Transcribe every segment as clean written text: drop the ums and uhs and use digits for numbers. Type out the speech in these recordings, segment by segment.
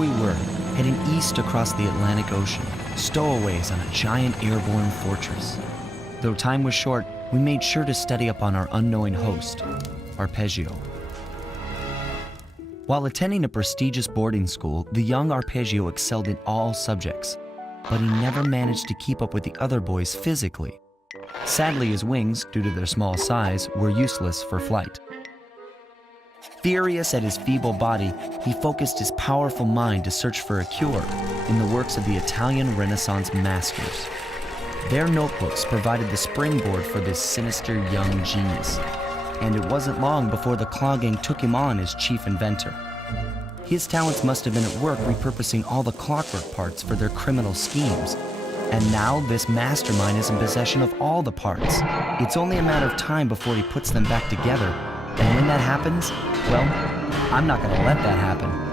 we were, heading east across the Atlantic Ocean, stowaways on a giant airborne fortress. Though time was short, we made sure to study up on our unknowing host, Arpeggio. While attending a prestigious boarding school, the young Arpeggio excelled in all subjects, but he never managed to keep up with the other boys physically. Sadly, his wings, due to their small size, were useless for flight. Furious at his feeble body, he focused his powerful mind to search for a cure in the works of the Italian Renaissance masters. Their notebooks provided the springboard for this sinister young genius, and it wasn't long before the Claw Gang took him on as chief inventor. His talents must have been at work repurposing all the clockwork parts for their criminal schemes, and now this mastermind is in possession of all the parts. It's only a matter of time before he puts them back together, and when that happens, well, I'm not gonna let that happen.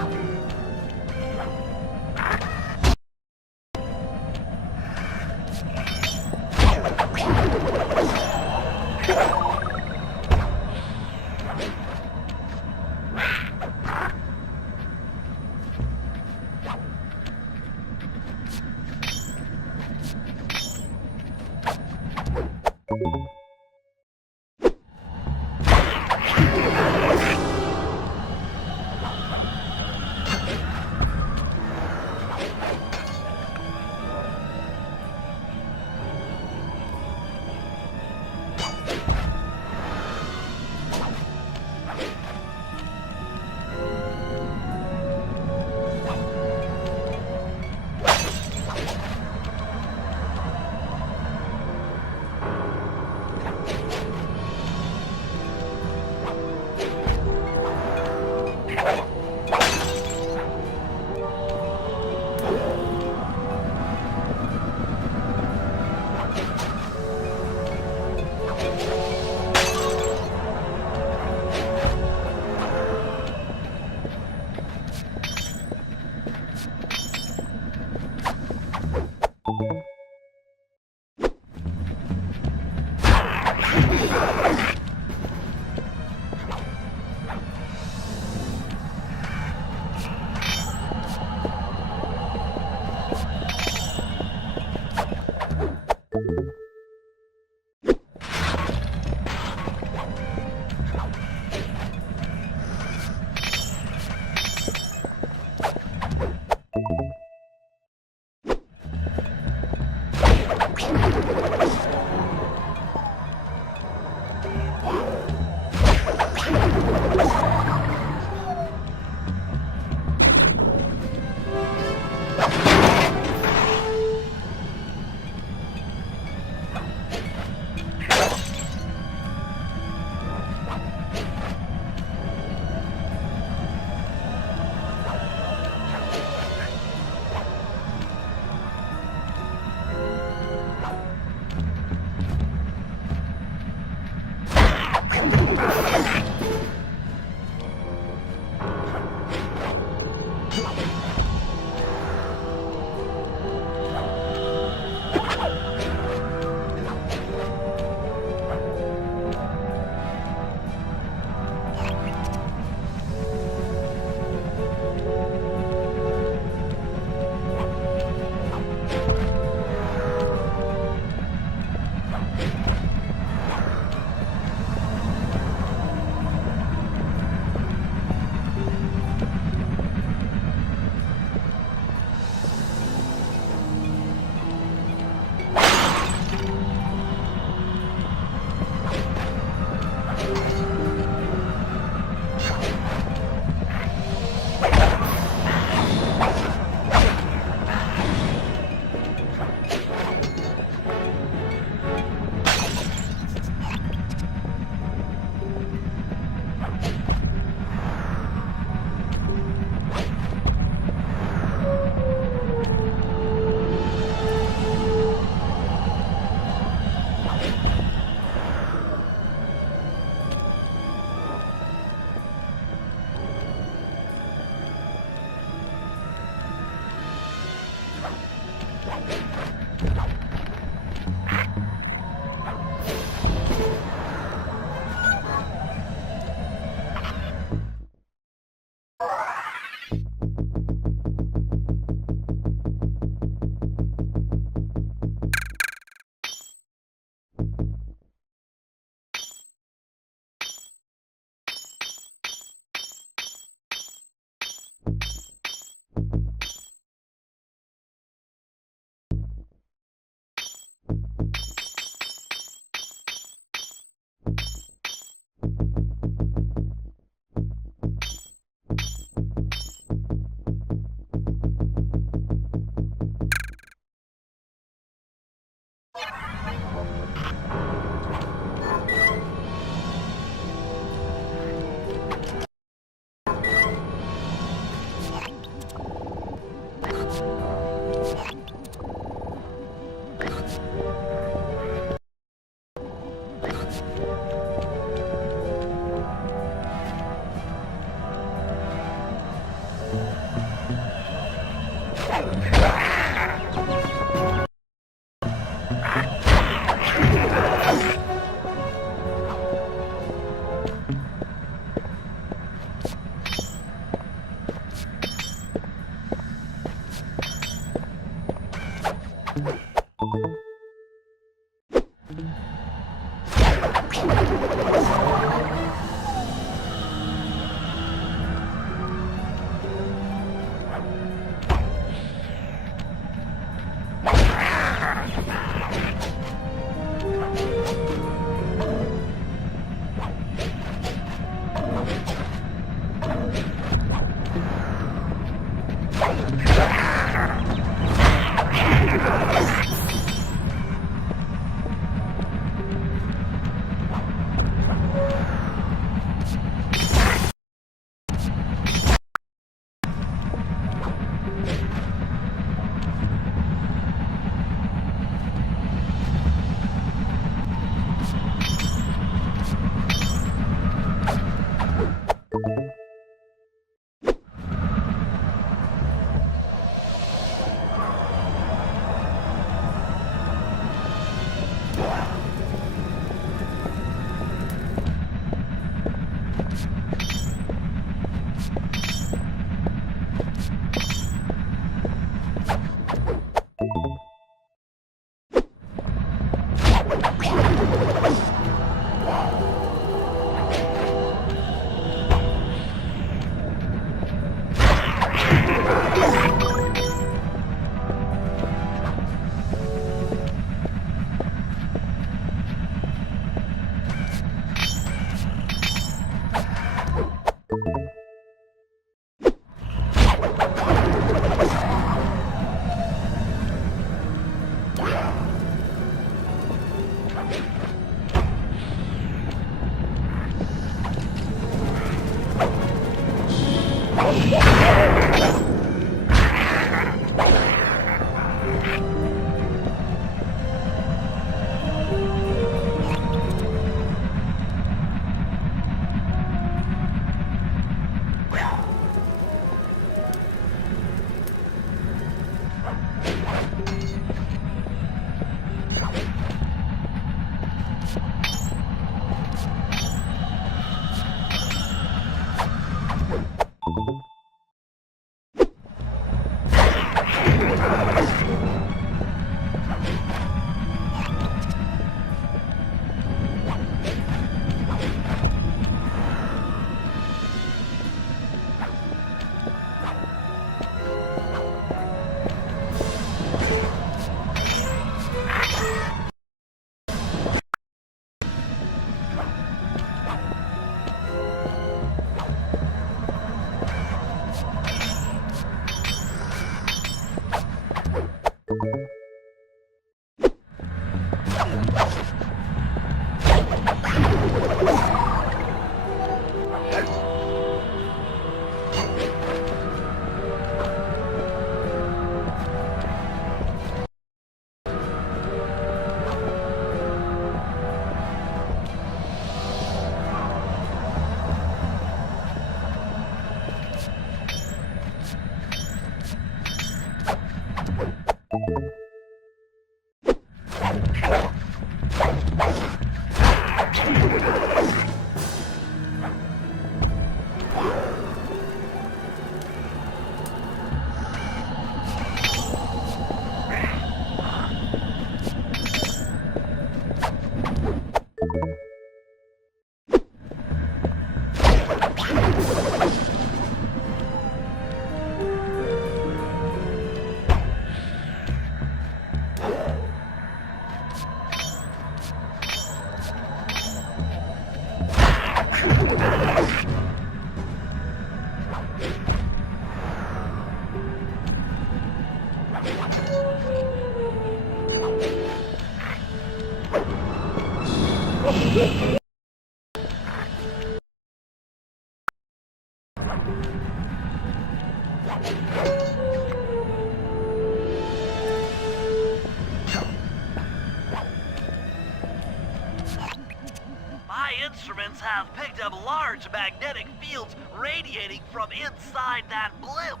My instruments have picked up large magnetic fields radiating from inside that blimp.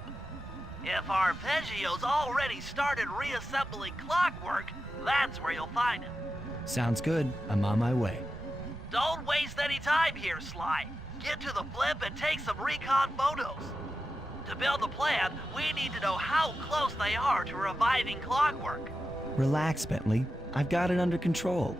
If Arpeggio's already started reassembling clockwork, that's where you'll find it. Sounds good. I'm on my way. Don't waste any time here, Sly. Get to the blimp and take some recon photos. To build the plan, we need to know how close they are to reviving clockwork. Relax, Bentley. I've got it under control.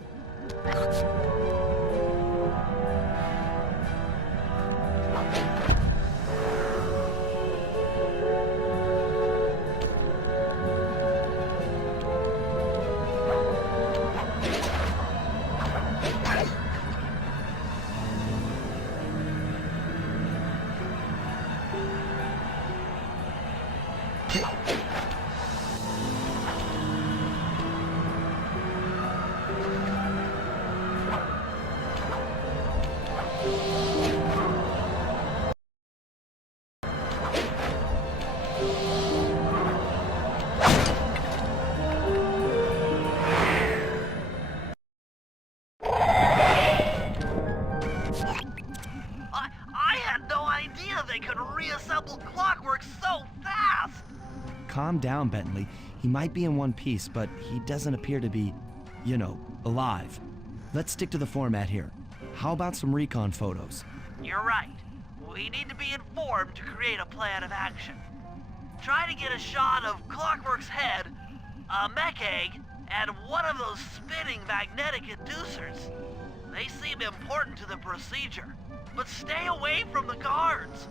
I had no idea they could reassemble clockwork so fast! Calm down, Bentley. He might be in one piece, but he doesn't appear to be, alive. Let's stick to the format here. How about some recon photos? You're right. We need to be informed to create a plan of action. Try to get a shot of Clockwork's head, a mech egg, and one of those spinning magnetic inducers. They seem important to the procedure, but stay away from the guards.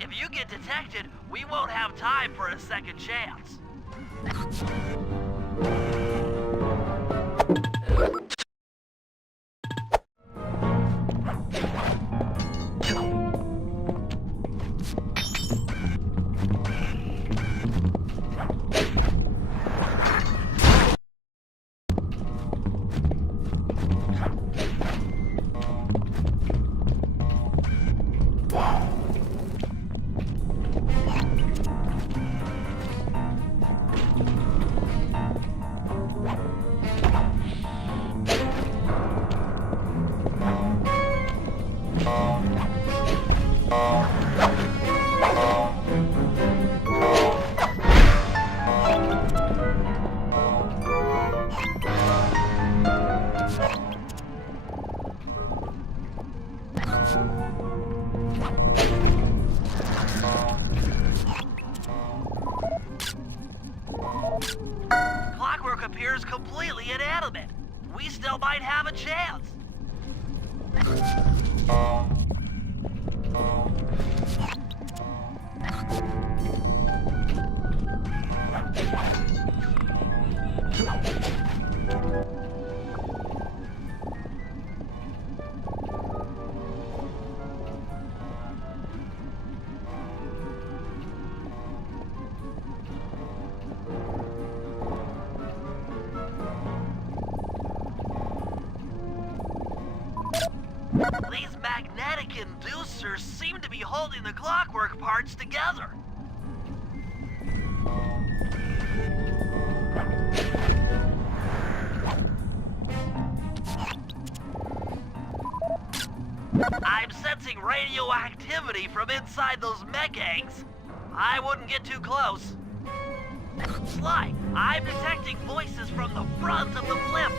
If you get detected, we won't have time for a second chance. Clockwork appears completely inanimate. We still might have a chance. These magnetic inducers seem to be holding the clockwork parts together. I'm sensing radioactivity from inside those mech eggs. I wouldn't get too close. Sly, I'm detecting voices from the front of the blimp.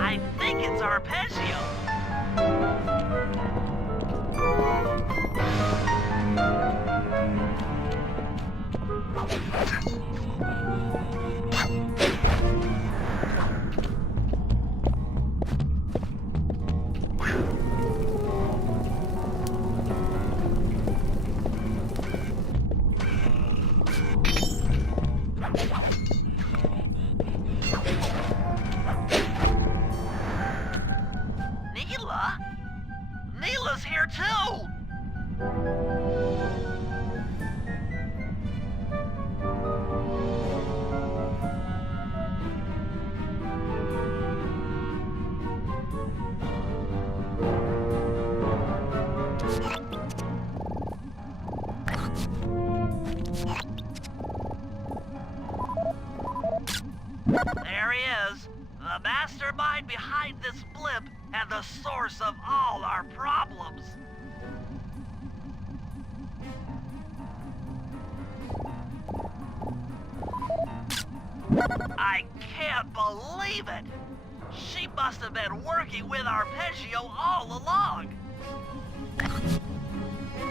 I think it's Arpeggio. Neela's here too! There he is. The mastermind behind this blimp and the source of all our problems. I can't believe it! She must have been working with Arpeggio all along.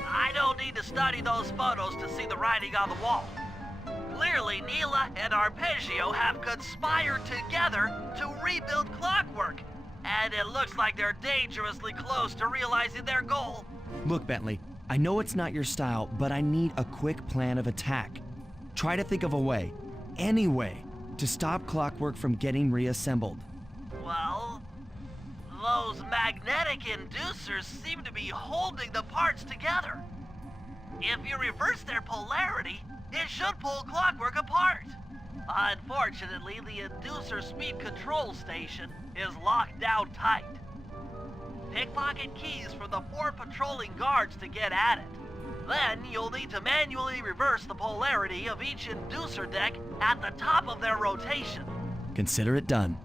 I don't need to study those photos to see the writing on the wall. Clearly, Neela and Arpeggio have conspired together to rebuild Clockwork, and it looks like they're dangerously close to realizing their goal. Look, Bentley, I know it's not your style, but I need a quick plan of attack. Try to think of a way, any way, to stop Clockwork from getting reassembled. Well, those magnetic inducers seem to be holding the parts together. If you reverse their polarity, it should pull Clockwork apart. Unfortunately, the inducer speed control station is locked down tight. Pickpocket keys from the 4 patrolling guards to get at it. Then you'll need to manually reverse the polarity of each inducer deck at the top of their rotation. Consider it done.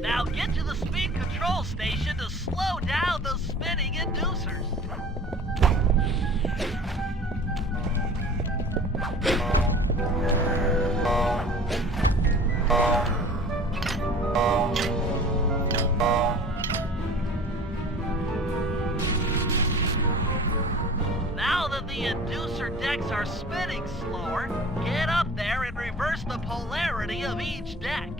Now get to the speed control station to slow down those spinning inducers. Now that the inducer decks are spinning slower, get up there and reverse the polarity of each deck.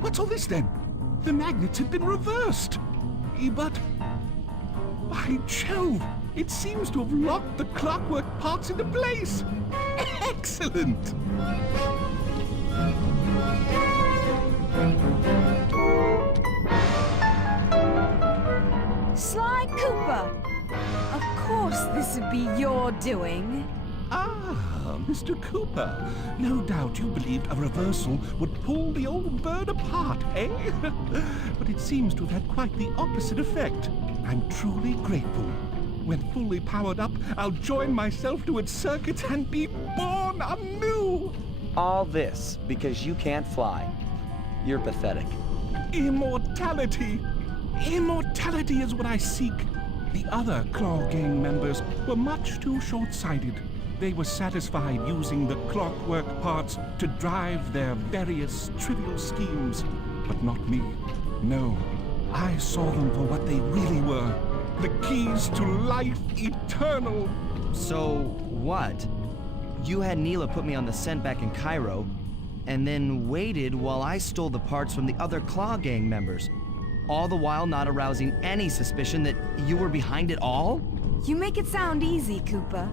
What's all this then? The magnets have been reversed. But, by Jove, it seems to have locked the clockwork parts into place. Excellent! Sly Cooper! Of course this to be your doing? Ah, Mr. Cooper. No doubt you believed a reversal would pull the old bird apart, eh? But it seems to have had quite the opposite effect. I'm truly grateful. When fully powered up, I'll join myself to its circuit and be born anew! All this because you can't fly. You're pathetic. Immortality! Immortality is what I seek. The other Claw Gang members were much too short-sighted. They were satisfied using the clockwork parts to drive their various trivial schemes. But not me. No, I saw them for what they really were. The keys to life eternal. So, what? You had Neela put me on the scent back in Cairo, and then waited while I stole the parts from the other Claw Gang members, all the while not arousing any suspicion that you were behind it all? You make it sound easy, Cooper.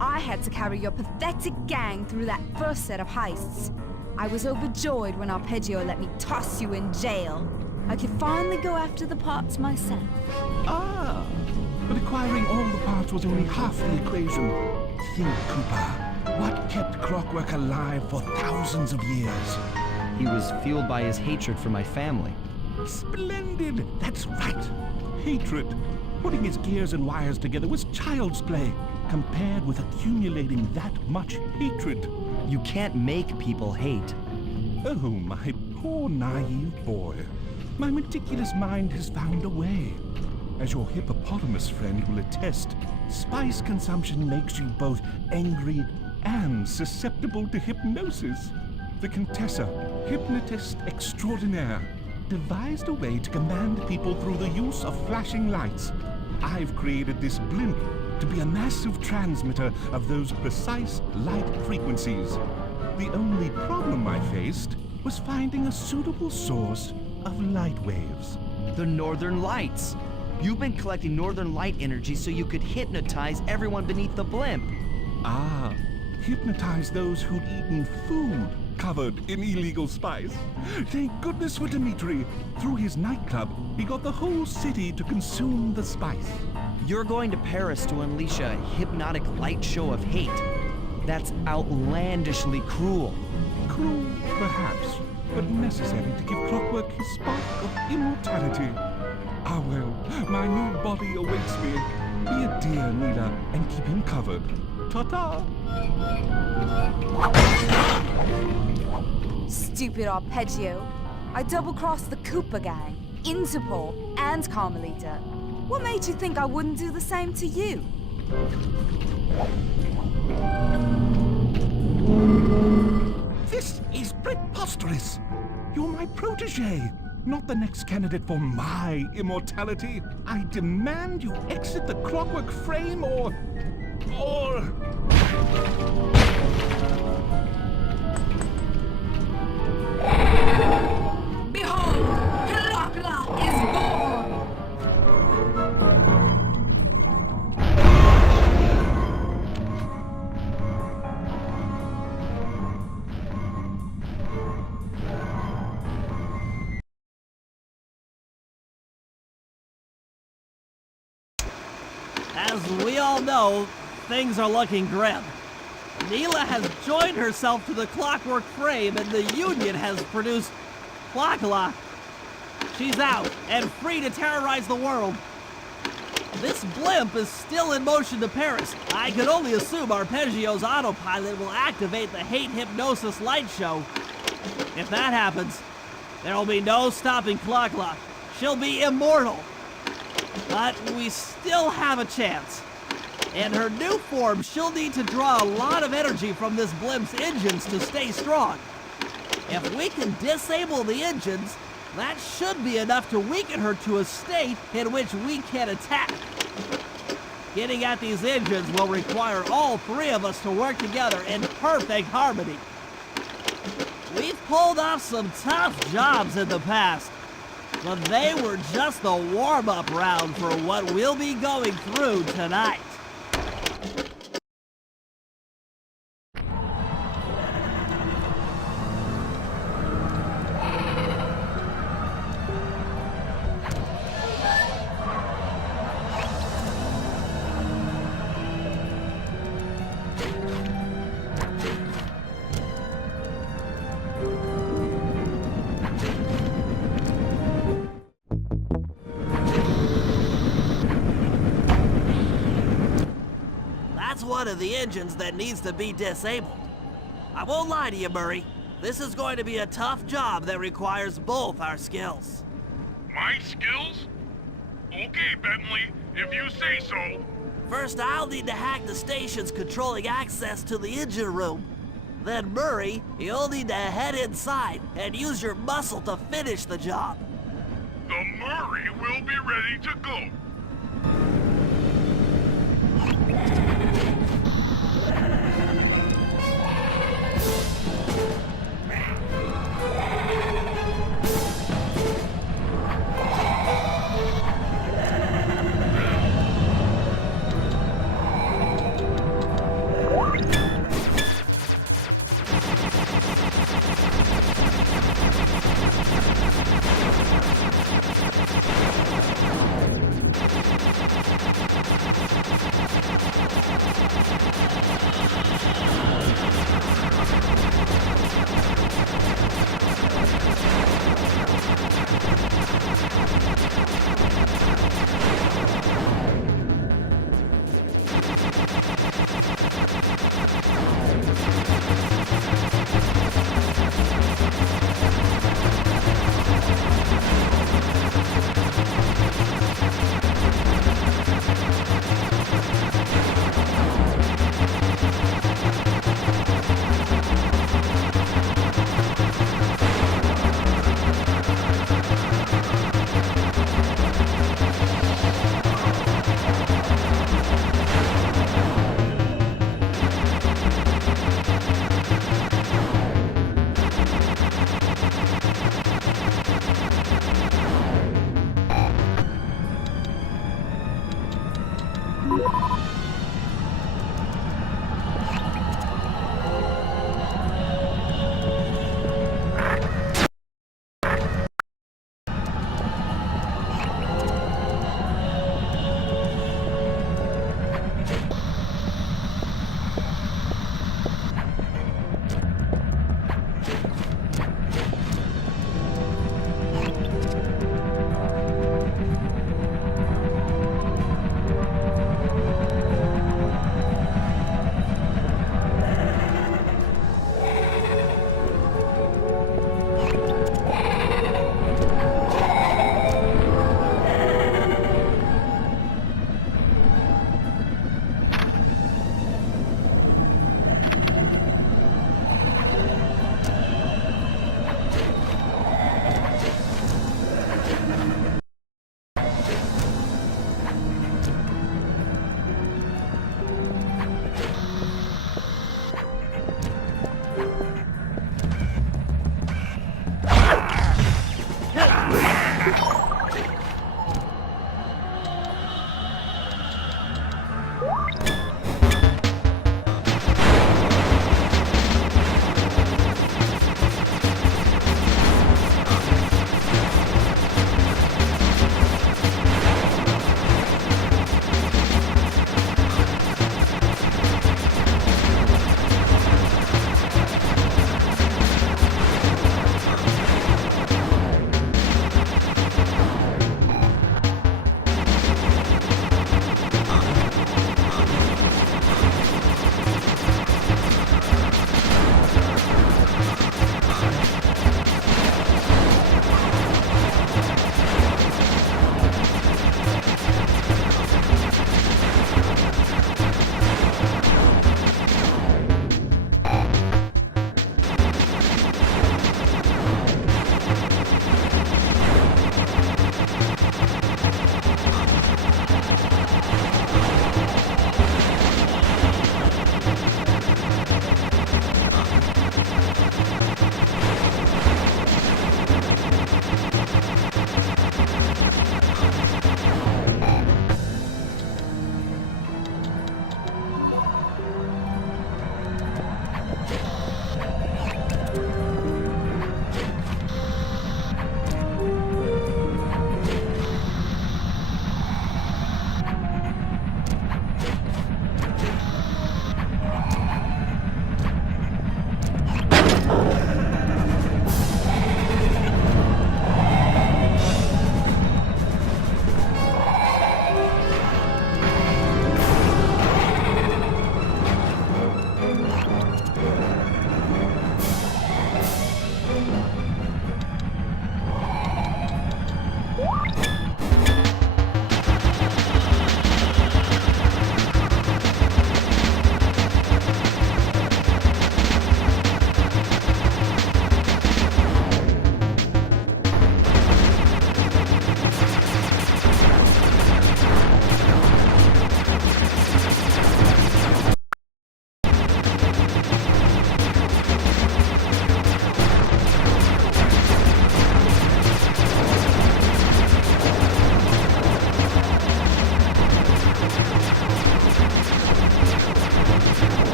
I had to carry your pathetic gang through that first set of heists. I was overjoyed when Arpeggio let me toss you in jail. I could finally go after the parts myself. Ah, but acquiring all the parts was only half the equation. Think, Cooper. What kept Clockwork alive for thousands of years? He was fueled by his hatred for my family. Splendid! That's right. Hatred. Putting his gears and wires together was child's play, compared with accumulating that much hatred. You can't make people hate. Oh, my poor naive boy. My meticulous mind has found a way. As your hippopotamus friend will attest, spice consumption makes you both angry and susceptible to hypnosis. The Contessa, hypnotist extraordinaire, devised a way to command people through the use of flashing lights. I've created this blimp to be a massive transmitter of those precise light frequencies. The only problem I faced was finding a suitable source of light waves. The Northern Lights. You've been collecting Northern Light energy so you could hypnotize everyone beneath the blimp. Ah, hypnotize those who'd eaten food covered in illegal spice. Thank goodness for Dimitri. Through his nightclub, he got the whole city to consume the spice. You're going to Paris to unleash a hypnotic light show of hate. That's outlandishly cruel. Cruel, perhaps, but necessary to give Clockwork his spark of immortality. Ah well, my new body awaits me. Be a dear, Neela, and keep him covered. Ta-ta! Stupid Arpeggio. I double-crossed the Cooper gang, Interpol, and Carmelita. What made you think I wouldn't do the same to you? This is preposterous! You're my protege, not the next candidate for my immortality. I demand you exit the Clockwork frame or... Behold, Clockla is born! As we all know, things are looking grim. Neela has joined herself to the Clockwork frame and the Union has produced Clockla. She's out and free to terrorize the world. This blimp is still in motion to Paris. I can only assume Arpeggio's autopilot will activate the hate hypnosis light show. If that happens, there will be no stopping Clockla. She'll be immortal. But we still have a chance. In her new form, she'll need to draw a lot of energy from this blimp's engines to stay strong. If we can disable the engines, that should be enough to weaken her to a state in which we can attack. Getting at these engines will require all three of us to work together in perfect harmony. We've pulled off some tough jobs in the past, but they were just the warm-up round for what we'll be going through tonight. one of the engines that needs to be disabled. I won't lie to you, Murray. This is going to be a tough job that requires both our skills. My skills? Okay, Bentley, if you say so. First, I'll need to hack the stations controlling access to the engine room. Then, Murray, you'll need to head inside and use your muscle to finish the job. The Murray will be ready to go.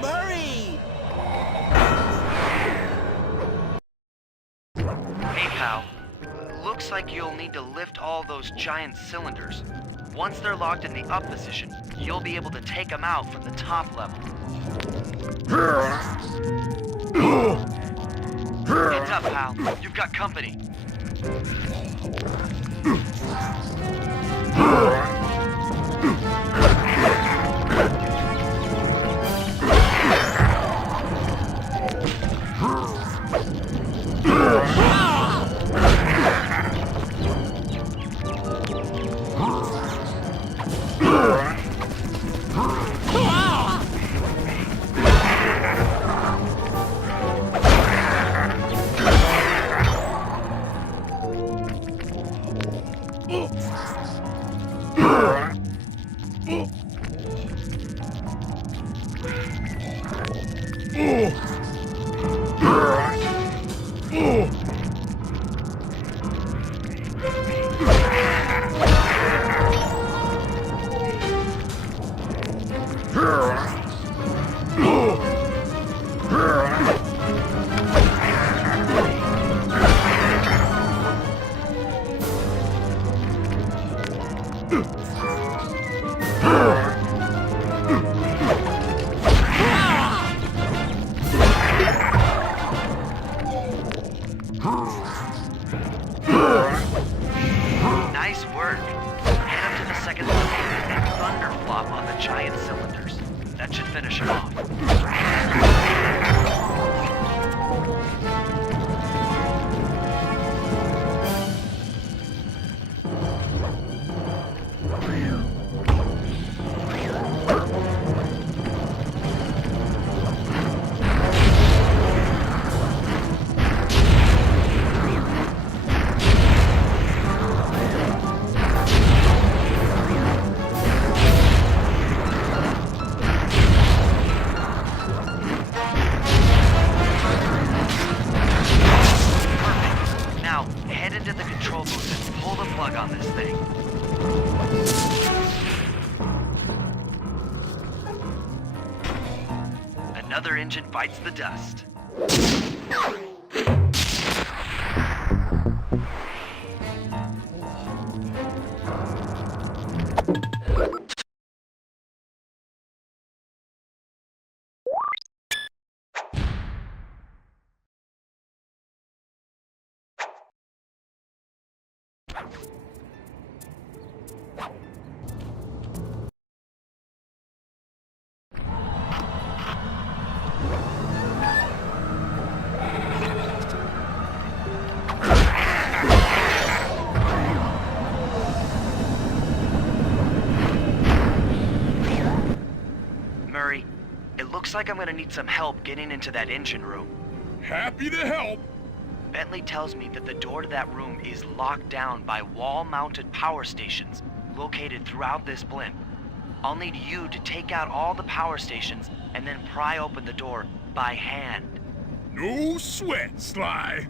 Murray! Hey, pal. Looks like you'll need to lift all those giant cylinders. Once they're locked in the up position, you'll be able to take them out from the top level. Heads up, pal. You've got company. Nice work. Head up to the second level and thunderflop on the giant cylinders. That should finish them off. Now, head into the control booth and pull the plug on this thing. Another engine bites the dust. Murray, it looks like I'm gonna need some help getting into that engine room. Happy to help. Bentley tells me that the door to that room is locked down by wall-mounted power stations located throughout this blimp. I'll need you to take out all the power stations and then pry open the door by hand. No sweat, Sly.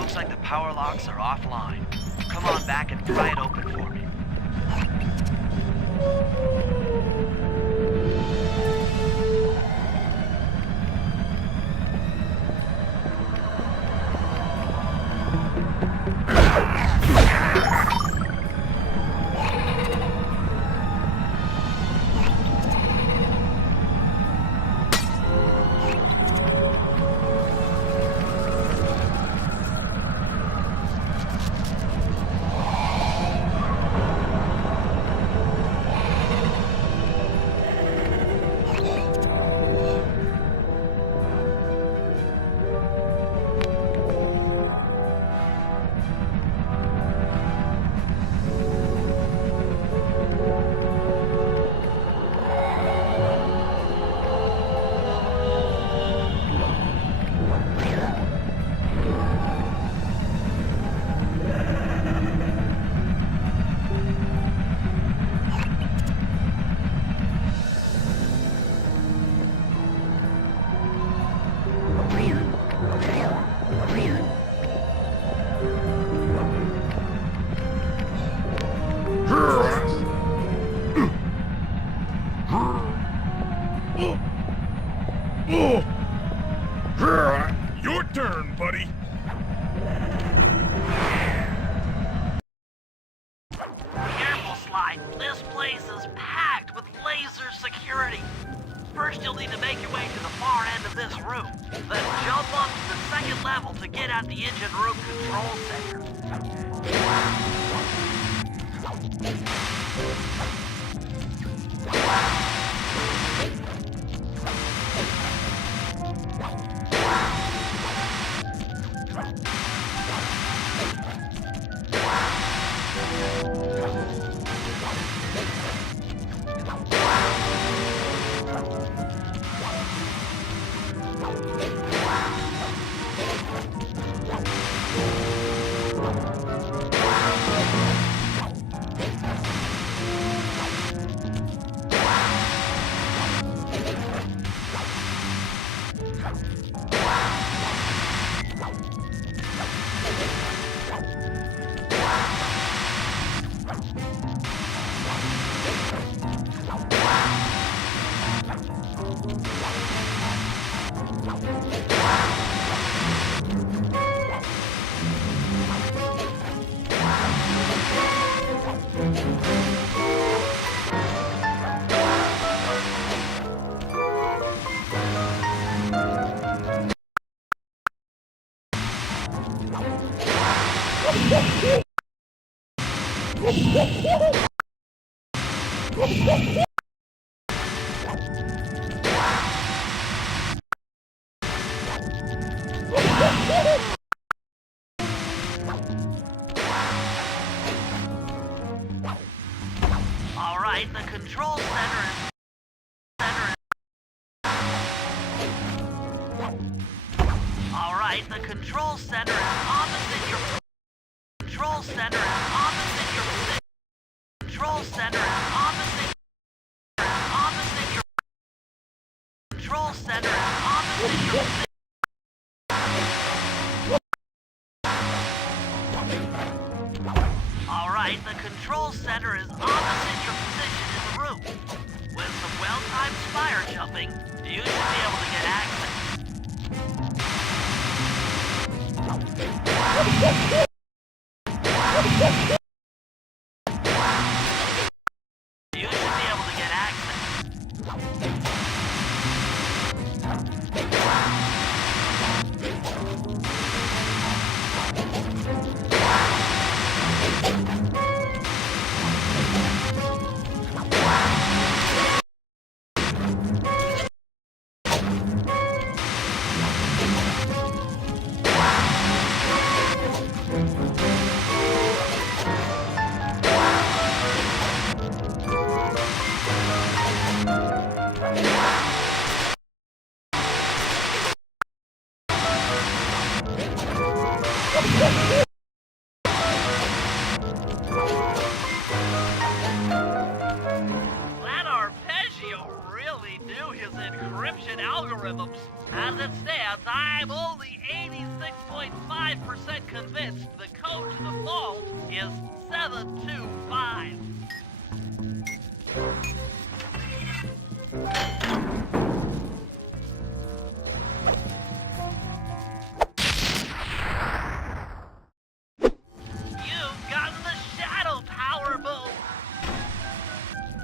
Looks like the power locks are offline. Come on back and pry it open for me. Your turn, buddy. Careful, Sly. This place is packed with laser security. First, you'll need to make your way to the far end of this room. Then jump up to the second level to get at the engine room control center. All right, the control center is... All right, the control center is opposite your... Control center is opposite your... Control center is opposite your... center is opposite your position. Alright, the control center is opposite your position in the room. With some well-timed spire jumping, you should be able to get access. You should be able to get access. That arpeggio really knew his encryption algorithms. As it stands, I'm only 86.5% convinced the code to the vault is 725. You've gotten the shadow power move.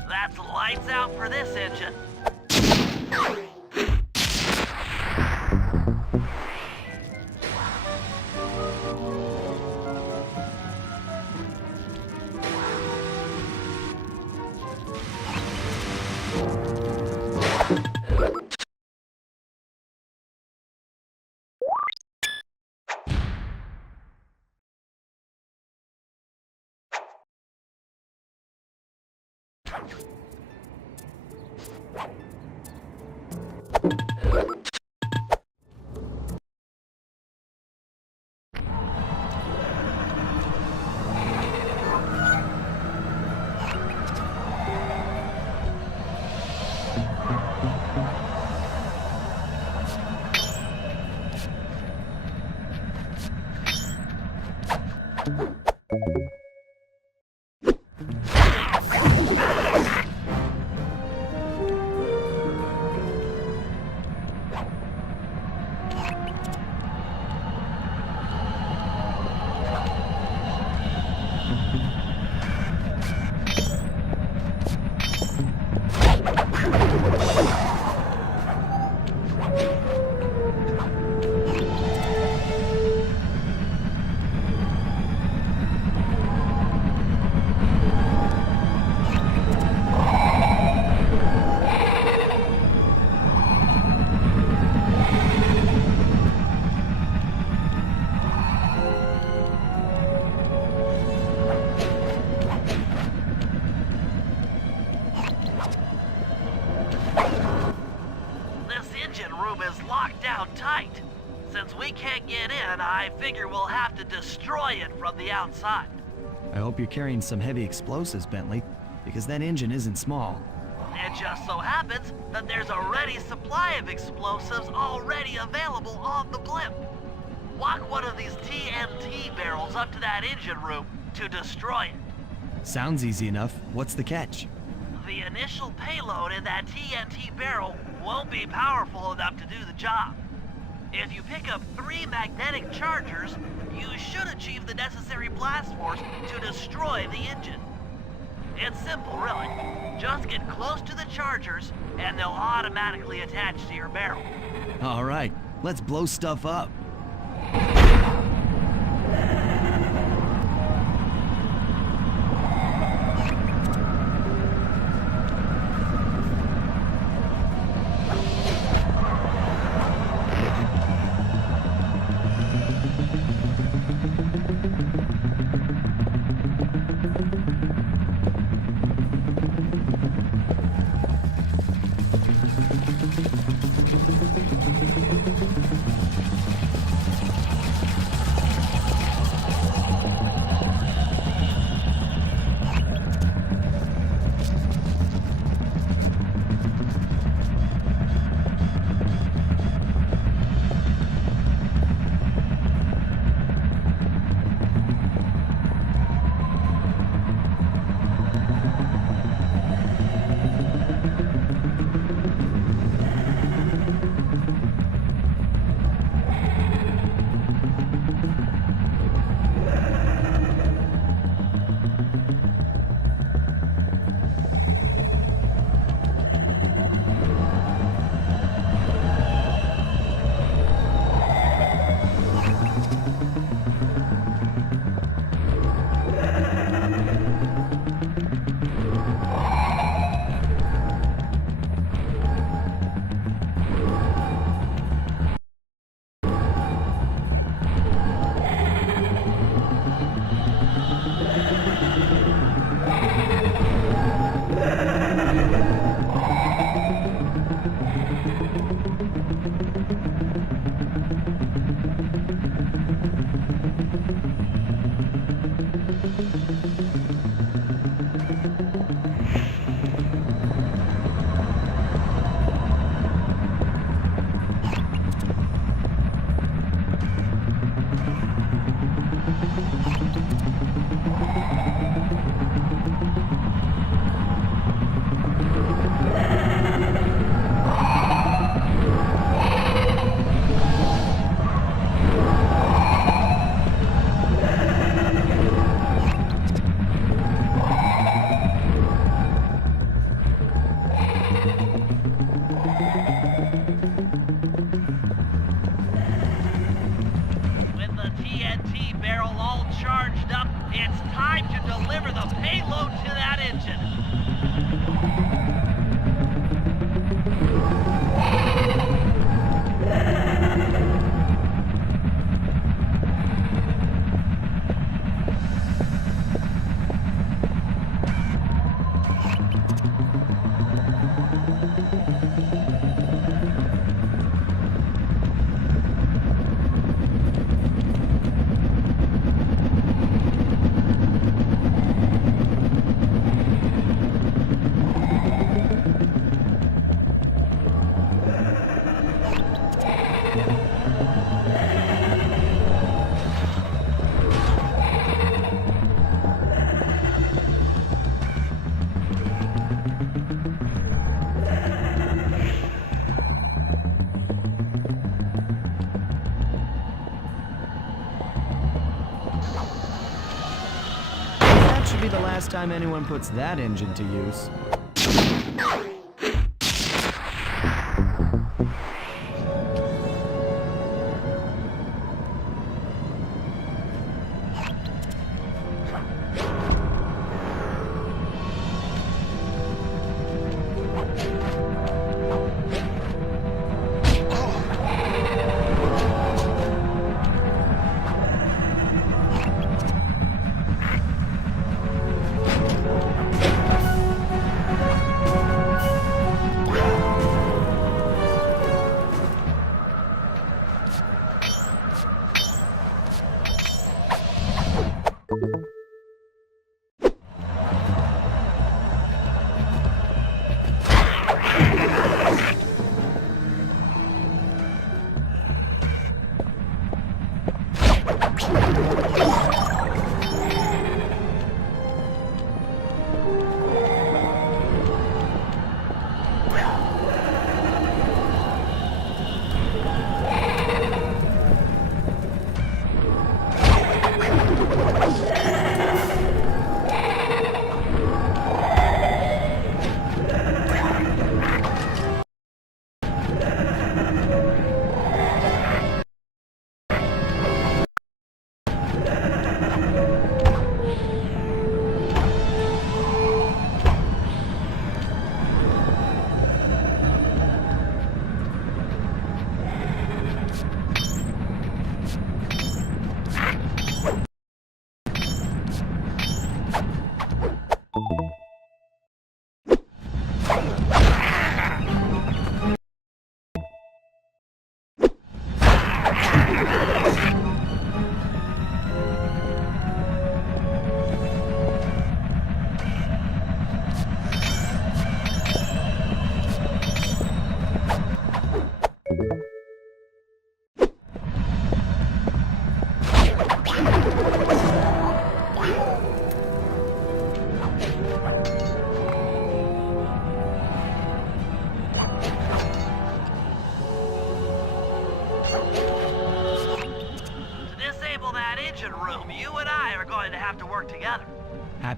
That's lights out for this engine. tight. Since we can't get in, I figure we'll have to destroy it from the outside. I hope you're carrying some heavy explosives, Bentley, because that engine isn't small. It just so happens that there's a ready supply of explosives already available on the blimp. Walk one of these TNT barrels up to that engine room to destroy it. Sounds easy enough. What's the catch? The initial payload in that TNT barrel won't be powerful enough to do the job. If you pick up 3 magnetic chargers, you should achieve the necessary blast force to destroy the engine. It's simple, really. Just get close to the chargers, and they'll automatically attach to your barrel. All right, let's blow stuff up. the last time anyone puts that engine to use.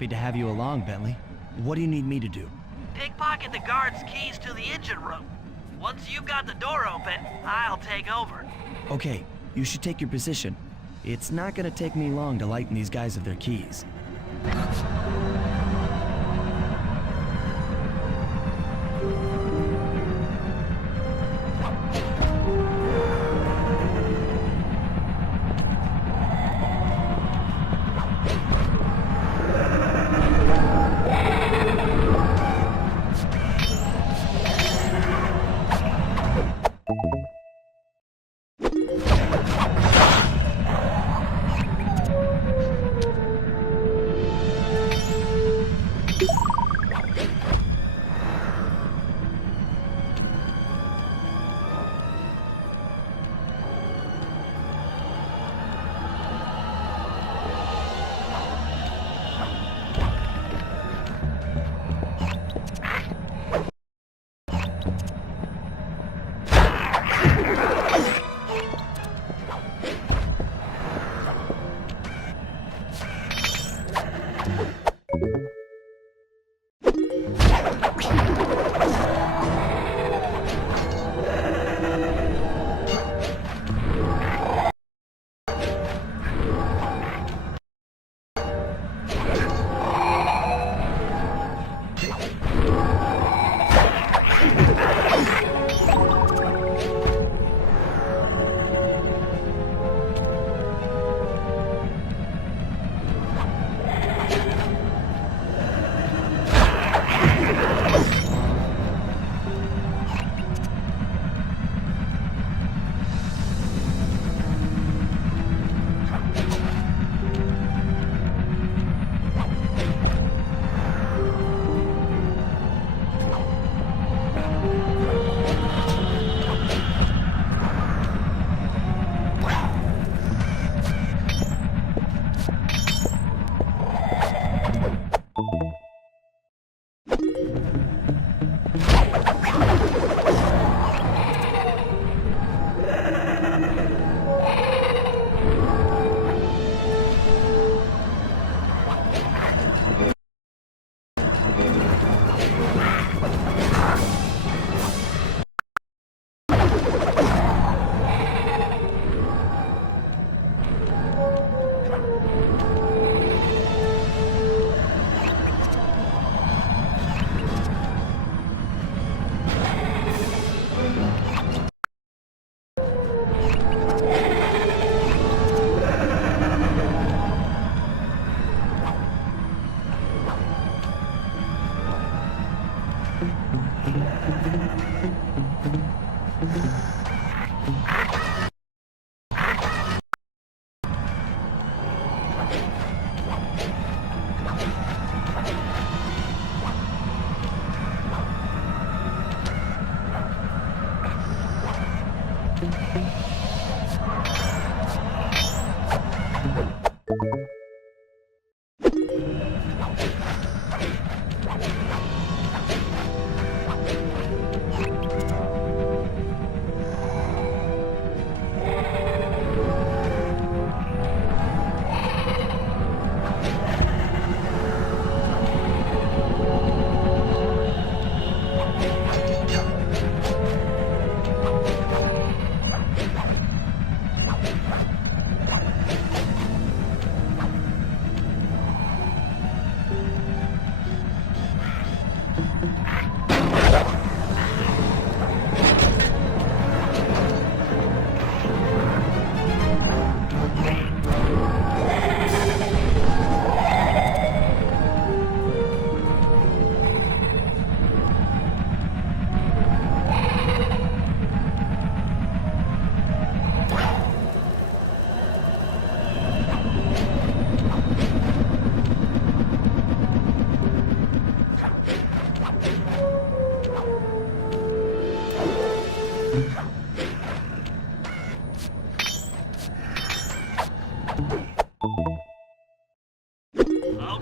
Happy to have you along, Bentley. What do you need me to do? Pickpocket the guard's keys to the engine room. Once you've got the door open, I'll take over. Okay, you should take your position. It's not gonna take me long to lighten these guys of their keys.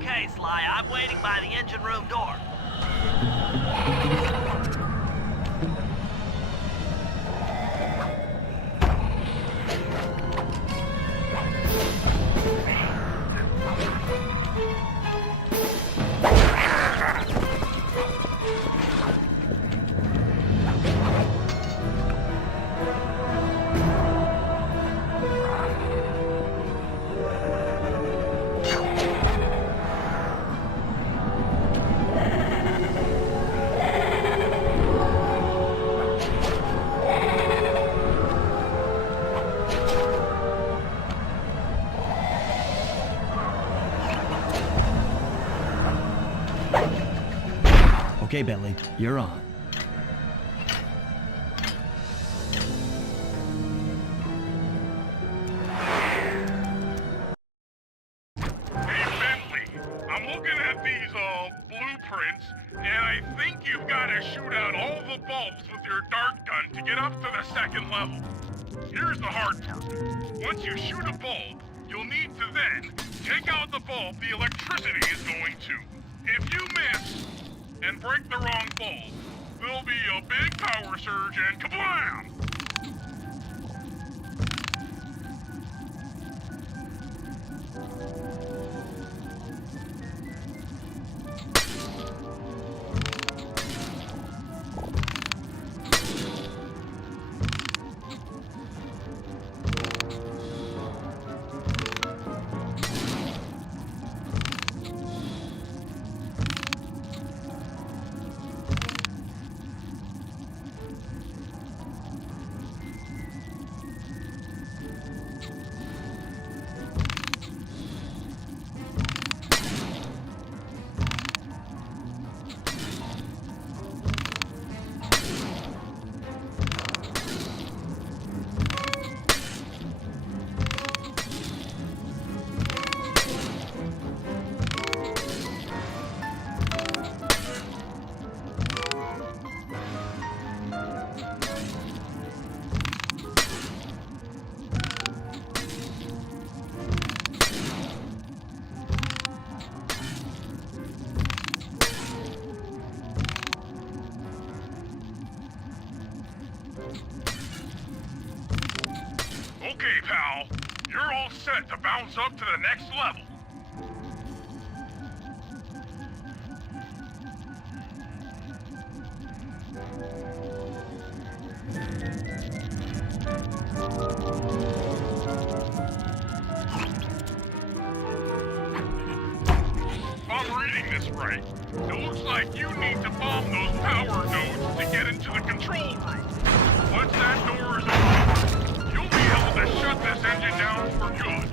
Okay, Sly, I'm waiting by the engine room door. Okay, Bentley, you're on. Hey, Bentley, I'm looking at these, blueprints, and I think you've got to shoot out all the bulbs with your dart gun to get up to the second level. Here's the hard part. Once you shoot a bulb, you'll need to then take out the bulb the electricity is going to. If you miss and break the wrong bulb, there'll be a big power surge and kablam! Okay, pal. You're all set to bounce up to the next level. If I'm reading this right, it looks like you need to bomb those power nodes to get into the control room. Once that door is open, you'll be able to shut this engine down for good.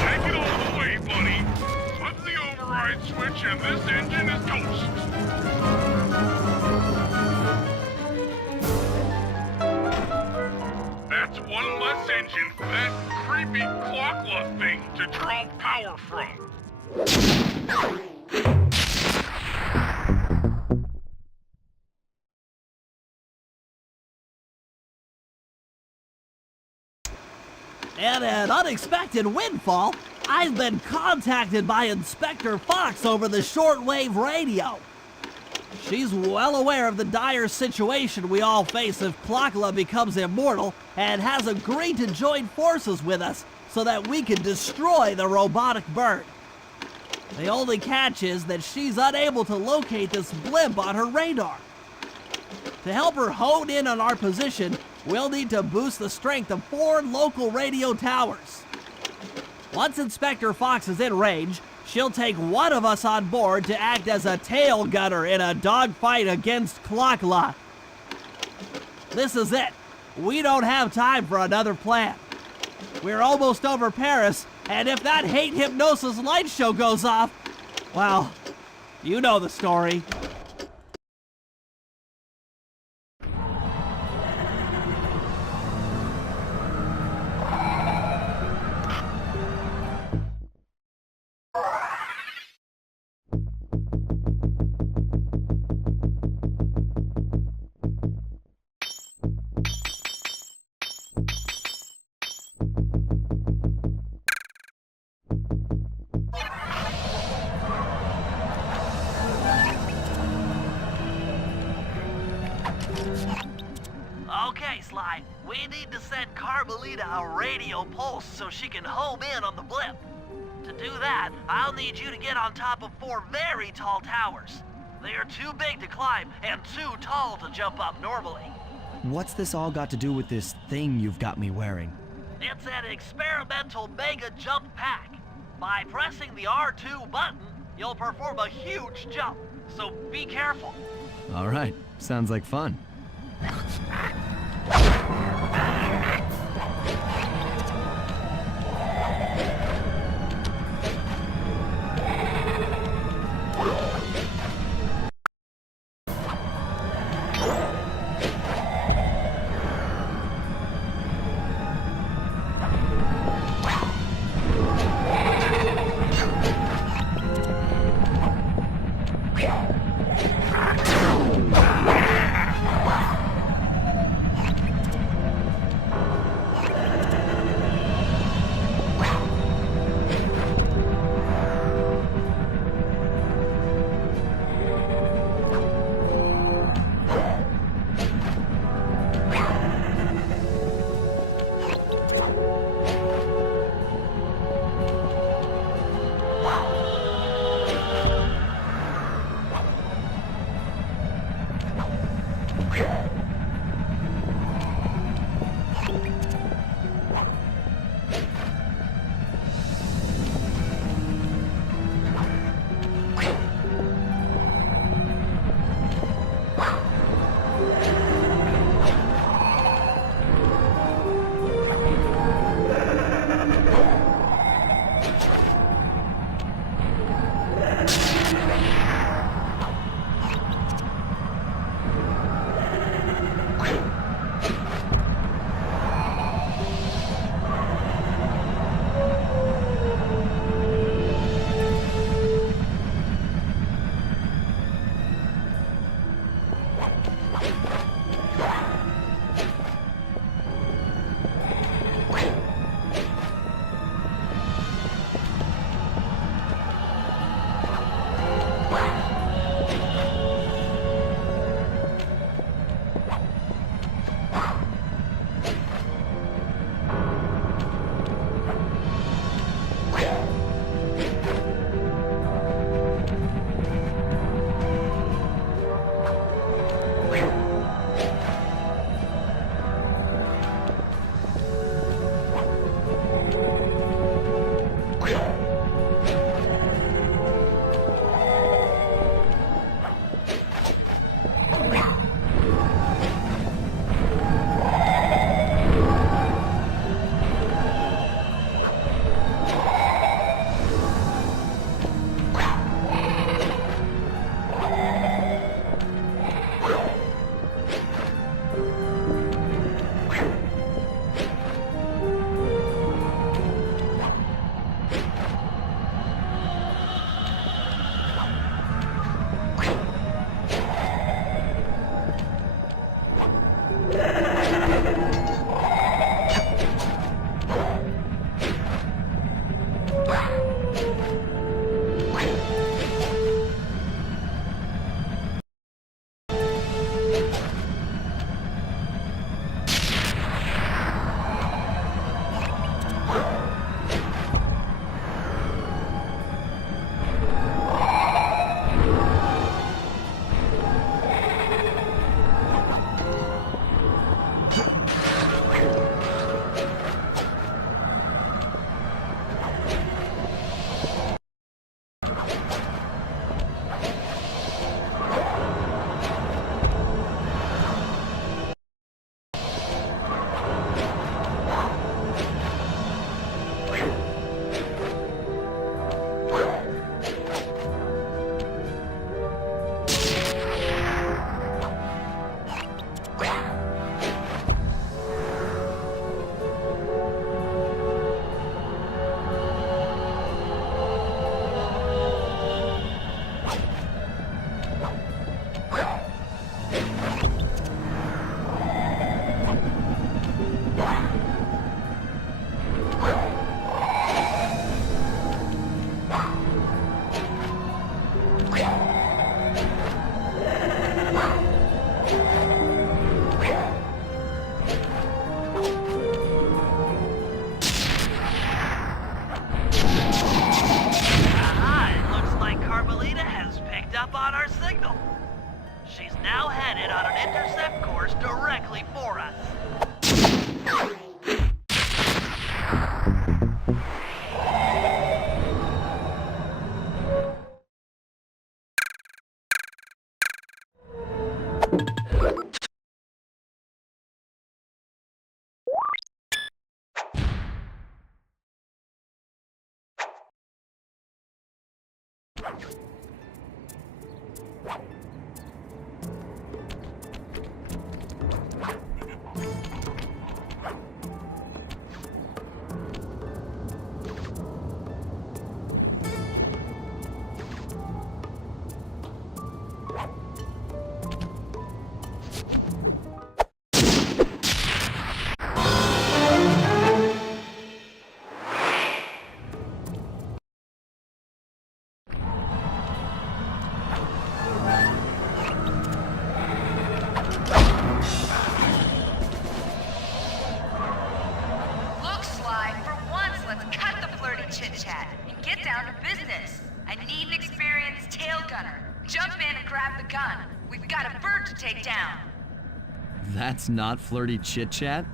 Take it all the way, buddy. Flip the override switch and engine for that creepy clockwork thing to draw power from. And an unexpected windfall, I've been contacted by Inspector Fox over the shortwave radio. She's well aware of the dire situation we all face if Klakla becomes immortal and has agreed to join forces with us so that we can destroy the robotic bird. The only catch is that she's unable to locate this blimp on her radar. To help her hone in on our position, we'll need to boost the strength of 4 local radio towers. Once Inspector Fox is in range, she'll take one of us on board to act as a tail gunner in a dogfight against Klakla. This is it. We don't have time for another plan. We're almost over Paris, and if that hate hypnosis light show goes off, well, you know the story. Okay, Sly, we need to send Carmelita a radio pulse so she can home in on the blimp. To do that, I'll need you to get on top of 4 very tall towers. They are too big to climb and too tall to jump up normally. What's this all got to do with this thing you've got me wearing? It's an experimental mega jump pack. By pressing the R2 button, you'll perform a huge jump, so be careful. All right, sounds like fun. now headed on an intercept course directly for us. Look, Sly, for once, let's cut the flirty chit-chat and get down to business. I need an experienced tail gunner. Jump in and grab the gun. We've got a bird to take down. That's not flirty chit-chat?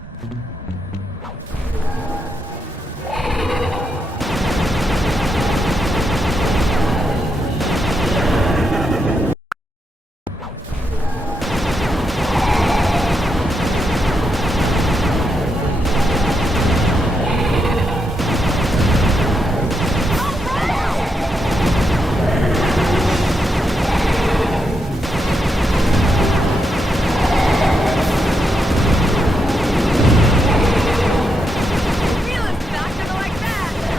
Feeling faster like that!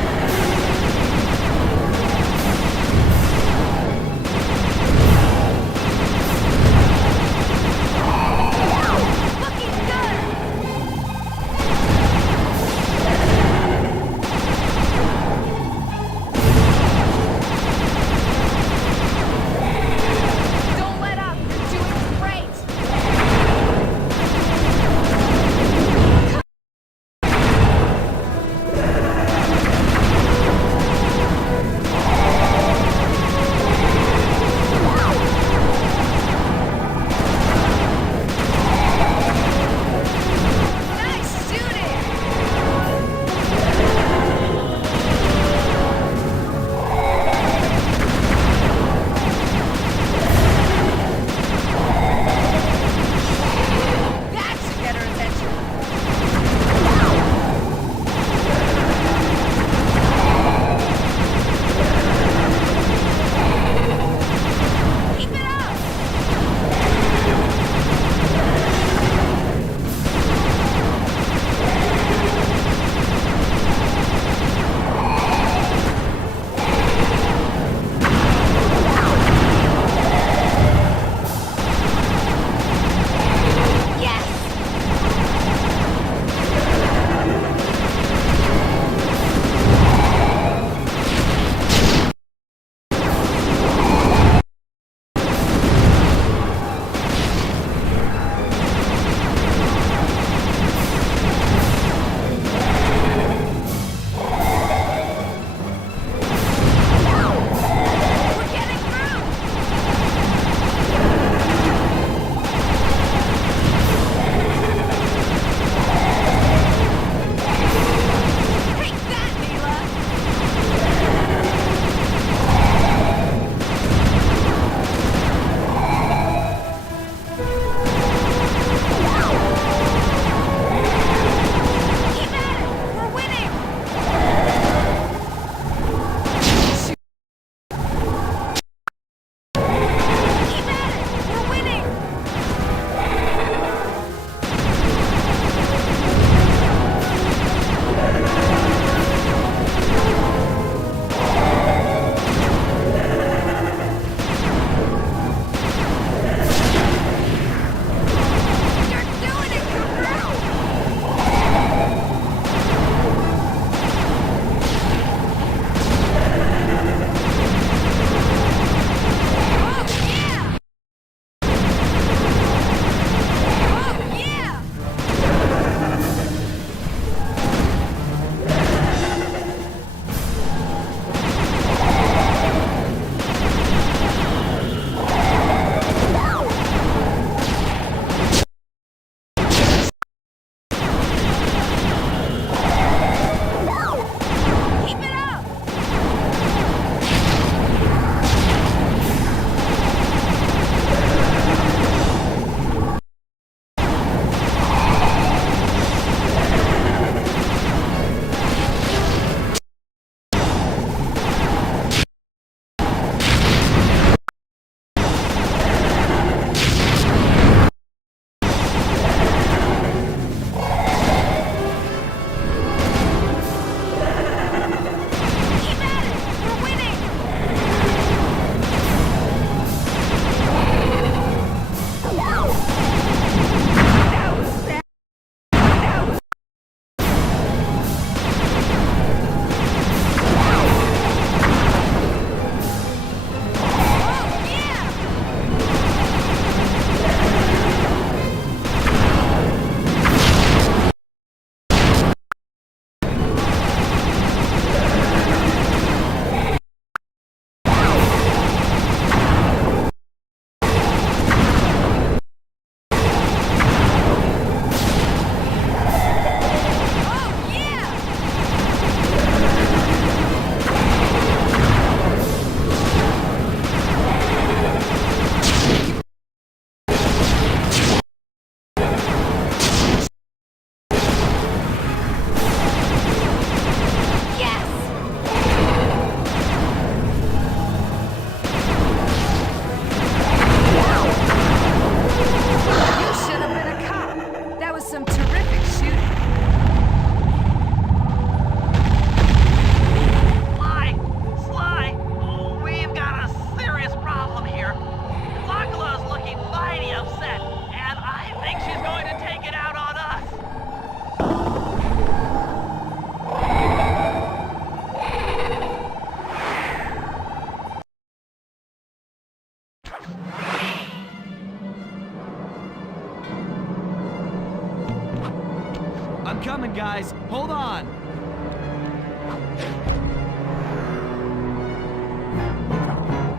I'm coming, guys. Hold on.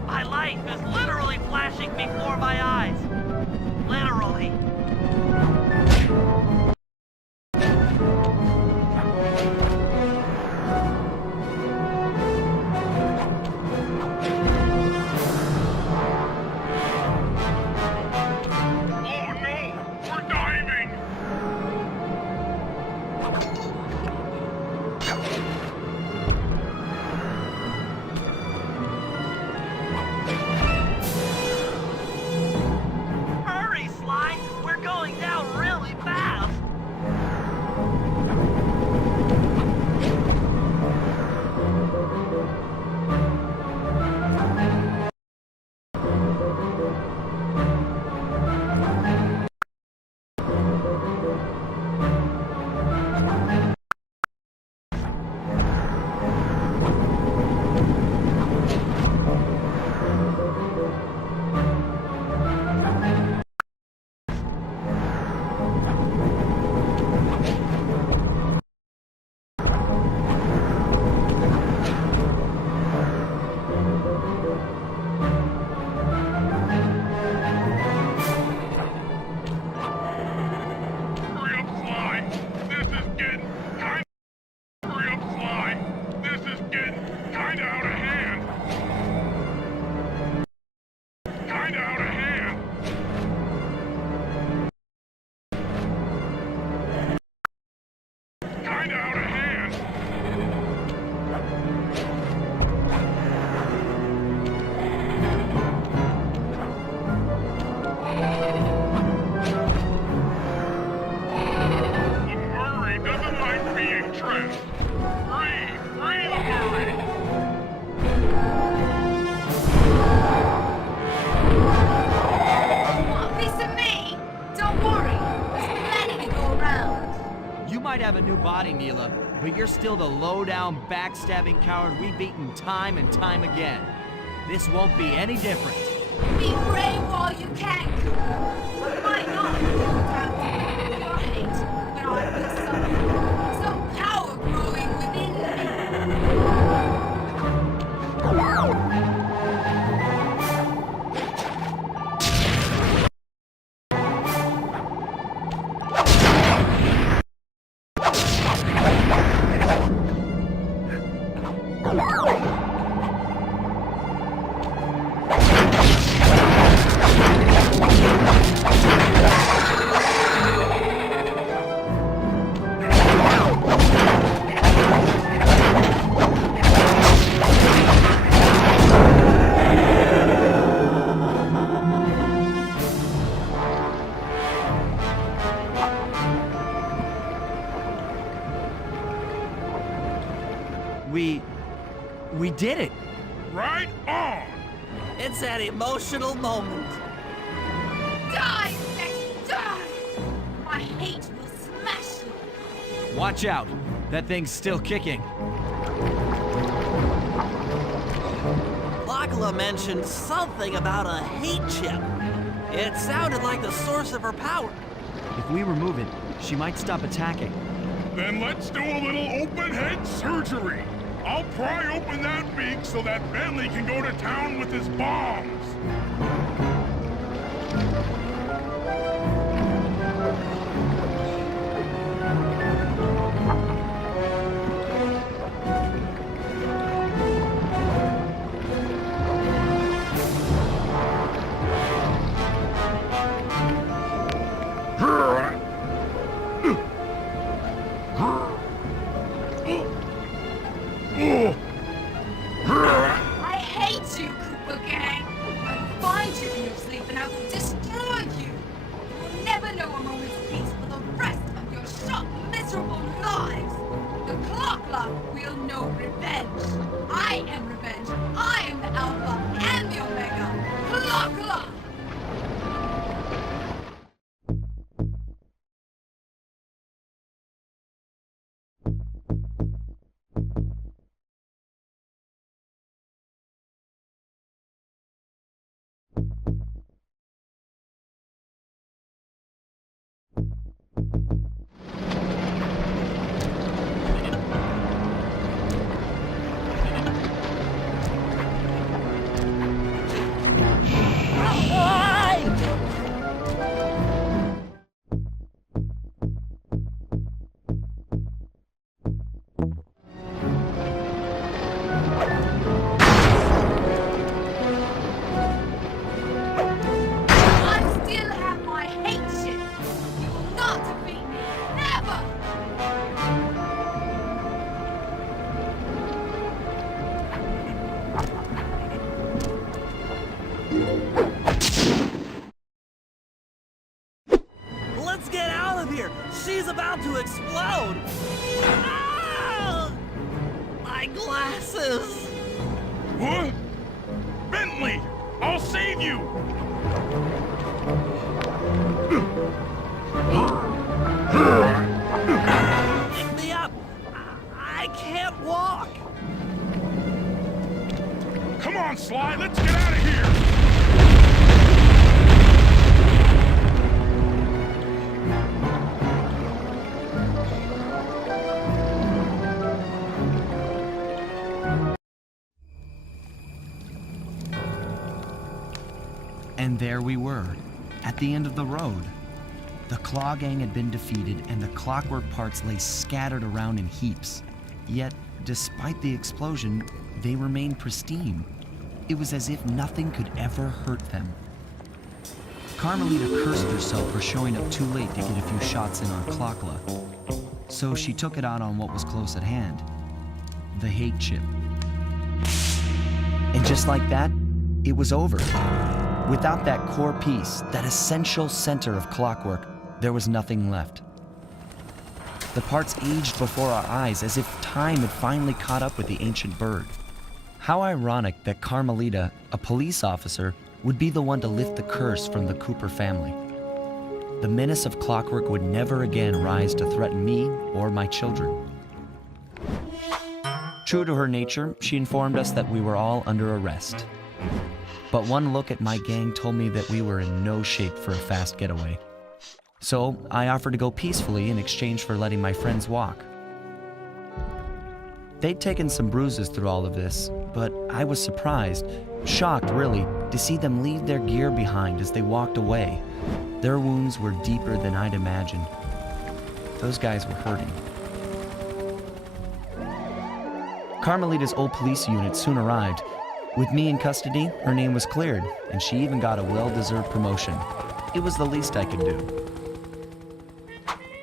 My life is literally flashing before my eyes. Literally. Oh no! We're diving! Hurry, Sly! We're going down really fast! Hurry up, Sly! This is getting kind. Hurry up, Sly! This is getting kinda out of hand. Kinda out of hand. Kinda out of hand. The Murray doesn't like being trapped. Free the Murray. Want a piece of me? Don't worry, there's plenty to go around. You might have a new body, Neela, but you're still the low-down, backstabbing coward we've beaten time and time again. This won't be any different. Be brave while you can, Cooper. But might not without your hate when I feel some power growing within me. We did it! Right on! It's an emotional moment. Die, Nick, die! My hate will smash you. Watch out! That thing's still kicking. Lachlan mentioned something about a hate chip. It sounded like the source of her power. If we remove it, she might stop attacking. Then let's do a little open head surgery. I'll pry open that beak so that Bentley can go to town with his bombs. I hate you, Cooper Gang. I will find you in your sleep and I will destroy you. You will never know a moment's peace for the rest of your short, miserable lives. The clock will know revenge. I am revenge. I am the Alpha and the Omega. Clock! not defeat me! Never! Let's get out of here! She's about to explode! Ah! My glasses! What? Bentley! I'll save you! Pick me up! I can't walk! Come on, Sly, let's get out of here! And there we were, at the end of the road. The Claw Gang had been defeated, and the clockwork parts lay scattered around in heaps. Yet, despite the explosion, they remained pristine. It was as if nothing could ever hurt them. Carmelita cursed herself for showing up too late to get a few shots in on Clockla. So she took it out on what was close at hand, the hate chip. And just like that, it was over. Without that core piece, that essential center of clockwork, there was nothing left. The parts aged before our eyes as if time had finally caught up with the ancient bird. How ironic that Carmelita, a police officer, would be the one to lift the curse from the Cooper family. The menace of clockwork would never again rise to threaten me or my children. True to her nature, she informed us that we were all under arrest. But one look at my gang told me that we were in no shape for a fast getaway. So I offered to go peacefully in exchange for letting my friends walk. They'd taken some bruises through all of this, but I was surprised, shocked really, to see them leave their gear behind as they walked away. Their wounds were deeper than I'd imagined. Those guys were hurting. Carmelita's old police unit soon arrived. With me in custody, her name was cleared, and she even got a well-deserved promotion. It was the least I could do.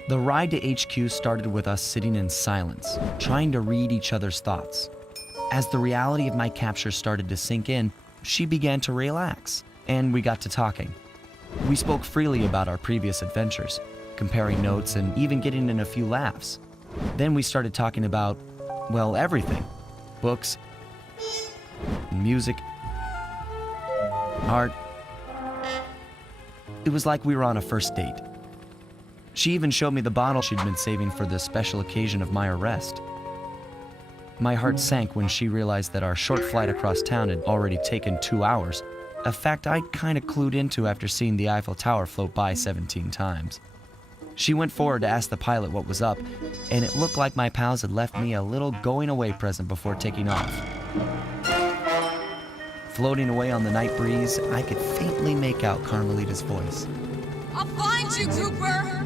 The ride to HQ started with us sitting in silence, trying to read each other's thoughts. As the reality of my capture started to sink in, she began to relax, and we got to talking. We spoke freely about our previous adventures, comparing notes and even getting in a few laughs. Then we started talking about, well, everything. Books, music, art. It was like we were on a first date. She even showed me the bottle she'd been saving for the special occasion of my arrest. My heart sank when she realized that our short flight across town had already taken 2 hours, a fact I'd kind of clued into after seeing the Eiffel Tower float by 17 times. She went forward to ask the pilot what was up, and it looked like my pals had left me a little going-away present before taking off. Floating away on the night breeze, I could faintly make out Carmelita's voice. I'll find you, Cooper!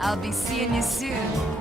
I'll be seeing you soon.